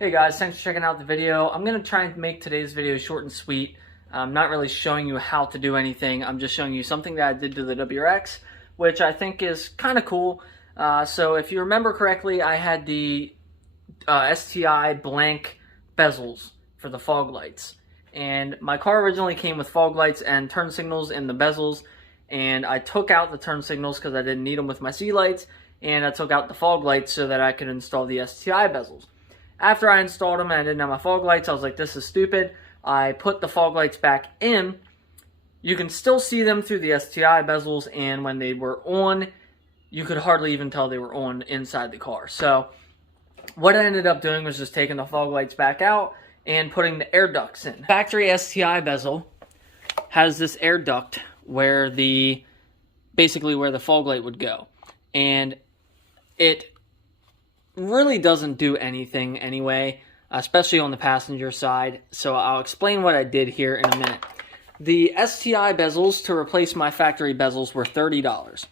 Hey guys, thanks for checking out the video. I'm going to try and make today's video short and sweet. I'm not really showing you how to do anything. I'm just showing you something that I did to the WRX, which I think is kind of cool. So if you remember correctly, I had the STI blank bezels for the fog lights. And my car originally came with fog lights and turn signals in the bezels. And I took out the turn signals because I didn't need them with my C lights. And I took out the fog lights so that I could install the STI bezels. After I installed them and I didn't have my fog lights, I was like, this is stupid. I put the fog lights back in. You can still see them through the STI bezels, and when they were on, you could hardly even tell they were on inside the car. So what I ended up doing was just taking the fog lights back out and putting the air ducts in. Factory STI bezel has this air duct where basically where the fog light would go. And it really doesn't do anything anyway, especially on the passenger side. So I'll explain what I did here in a minute. The STI bezels to replace my factory bezels were $30.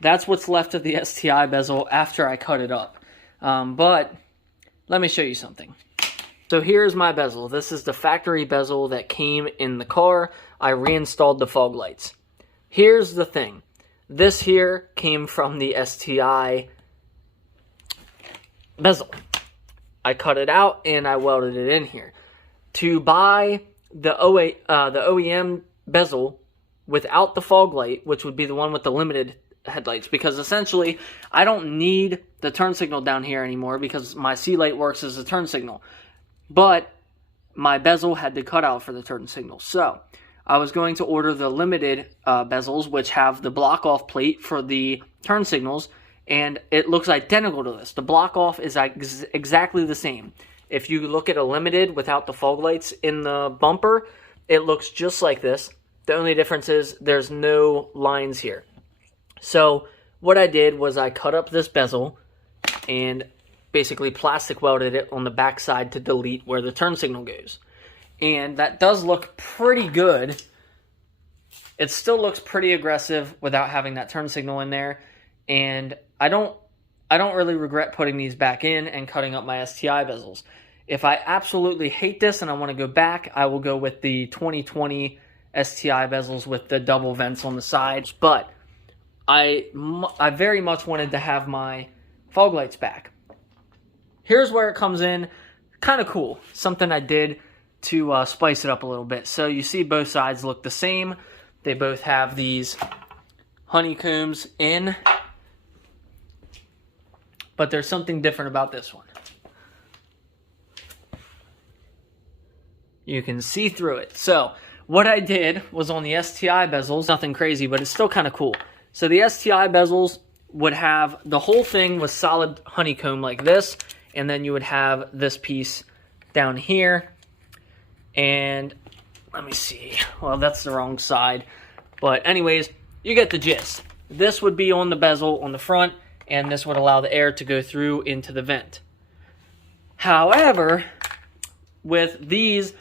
That's what's left of the STI bezel after I cut it up. But let me show you something. So here's my bezel. This is the factory bezel that came in the car. I reinstalled the fog lights. Here's the thing. This here came from the STI bezel. I cut it out and I welded it in here. To buy the OEM bezel without the fog light, which would be the one with the limited headlights, because essentially I don't need the turn signal down here anymore because my C light works as a turn signal. But my bezel had the cutout for the turn signal. So I was going to order the limited bezels, which have the block off plate for the turn signals. And it looks identical to this. The block off is exactly the same. If you look at a limited without the fog lights in the bumper, it looks just like this. The only difference is there's no lines here. So what I did was I cut up this bezel and basically plastic welded it on the back side to delete where the turn signal goes. And that does look pretty good. It still looks pretty aggressive without having that turn signal in there. And I don't really regret putting these back in and cutting up my STI bezels. If I absolutely hate this and I want to go back, I will go with the 2020 STI bezels with the double vents on the sides. But I very much wanted to have my fog lights back. Here's where it comes in. Kind of cool. Something I did to spice it up a little bit. So you see both sides look the same. They both have these honeycombs in. But there's something different about this one. You can see through it. So what I did was on the STI bezels, nothing crazy, but it's still kind of cool. So the STI bezels would have, the whole thing was solid honeycomb like this, and then you would have this piece down here. And let me see. Well, that's the wrong side. But anyways, you get the gist. This would be on the bezel on the front, and this would allow the air to go through into the vent. However, with these,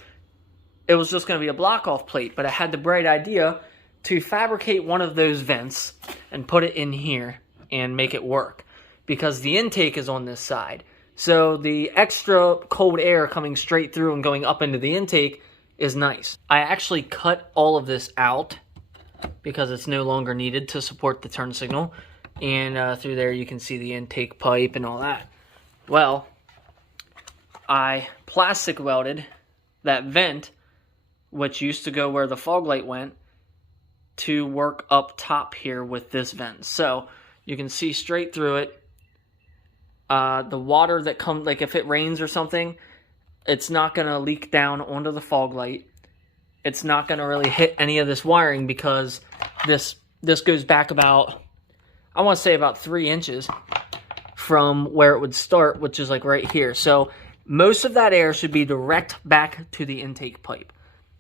it was just going to be a block-off plate, but I had the bright idea to fabricate one of those vents and put it in here and make it work, because the intake is on this side. So the extra cold air coming straight through and going up into the intake is nice. I actually cut all of this out because it's no longer needed to support the turn signal. And through there you can see the intake pipe and all that. Well, I plastic welded that vent, which used to go where the fog light went, to work up top here with this vent. So you can see straight through it. The water that comes, like if it rains or something, it's not going to leak down onto the fog light. It's not going to really hit any of this wiring because this goes back about, I want to say about 3 inches from where it would start, which is like right here. So most of that air should be direct back to the intake pipe.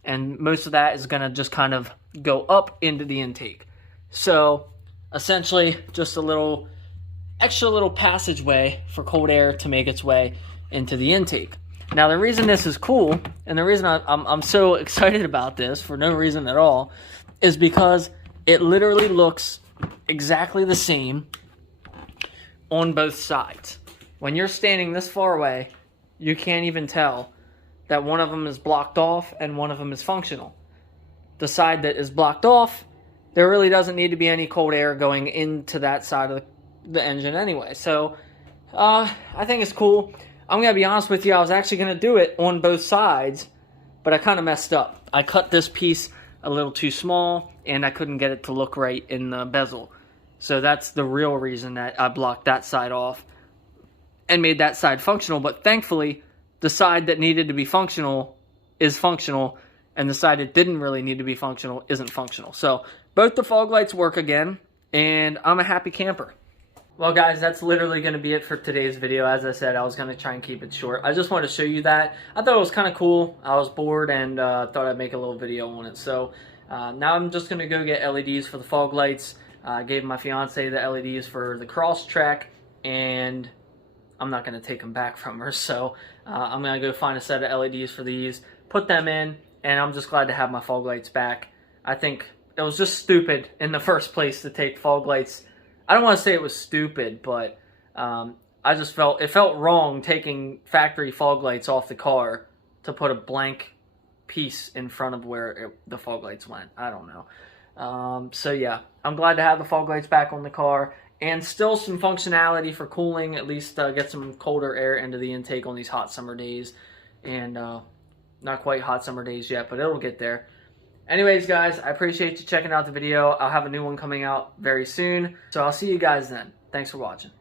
And most of that is going to just kind of go up into the intake. So essentially just a extra little passageway for cold air to make its way into the intake. Now the reason this is cool, and the reason I'm so excited about this for no reason at all, is because it literally looks exactly the same on both sides. When you're standing this far away, you can't even tell that one of them is blocked off and one of them is functional. The side that is blocked off, there really doesn't need to be any cold air going into that side of the engine anyway. So I think it's cool. I'm going to be honest with you, I was actually going to do it on both sides, but I kind of messed up. I cut this piece a little too small, and I couldn't get it to look right in the bezel. So that's the real reason that I blocked that side off and made that side functional. But thankfully, the side that needed to be functional is functional, and the side that didn't really need to be functional isn't functional. So both the fog lights work again, and I'm a happy camper. Well, guys, that's literally going to be it for today's video. As I said, I was going to try and keep it short. I just wanted to show you that. I thought it was kind of cool. I was bored and thought I'd make a little video on it. So now I'm just going to go get LEDs for the fog lights. I gave my fiance the LEDs for the cross track, and I'm not going to take them back from her. So I'm going to go find a set of LEDs for these, put them in, and I'm just glad to have my fog lights back. I think it was just stupid in the first place to take fog lights. I don't want to say it was stupid, but I just felt wrong taking factory fog lights off the car to put a blank piece in front of where the fog lights went. I don't know. So yeah, I'm glad to have the fog lights back on the car, and still some functionality for cooling, at least get some colder air into the intake on these hot summer days. And not quite hot summer days yet, but it'll get there. Anyways, guys, I appreciate you checking out the video. I'll have a new one coming out very soon, so I'll see you guys then. Thanks for watching.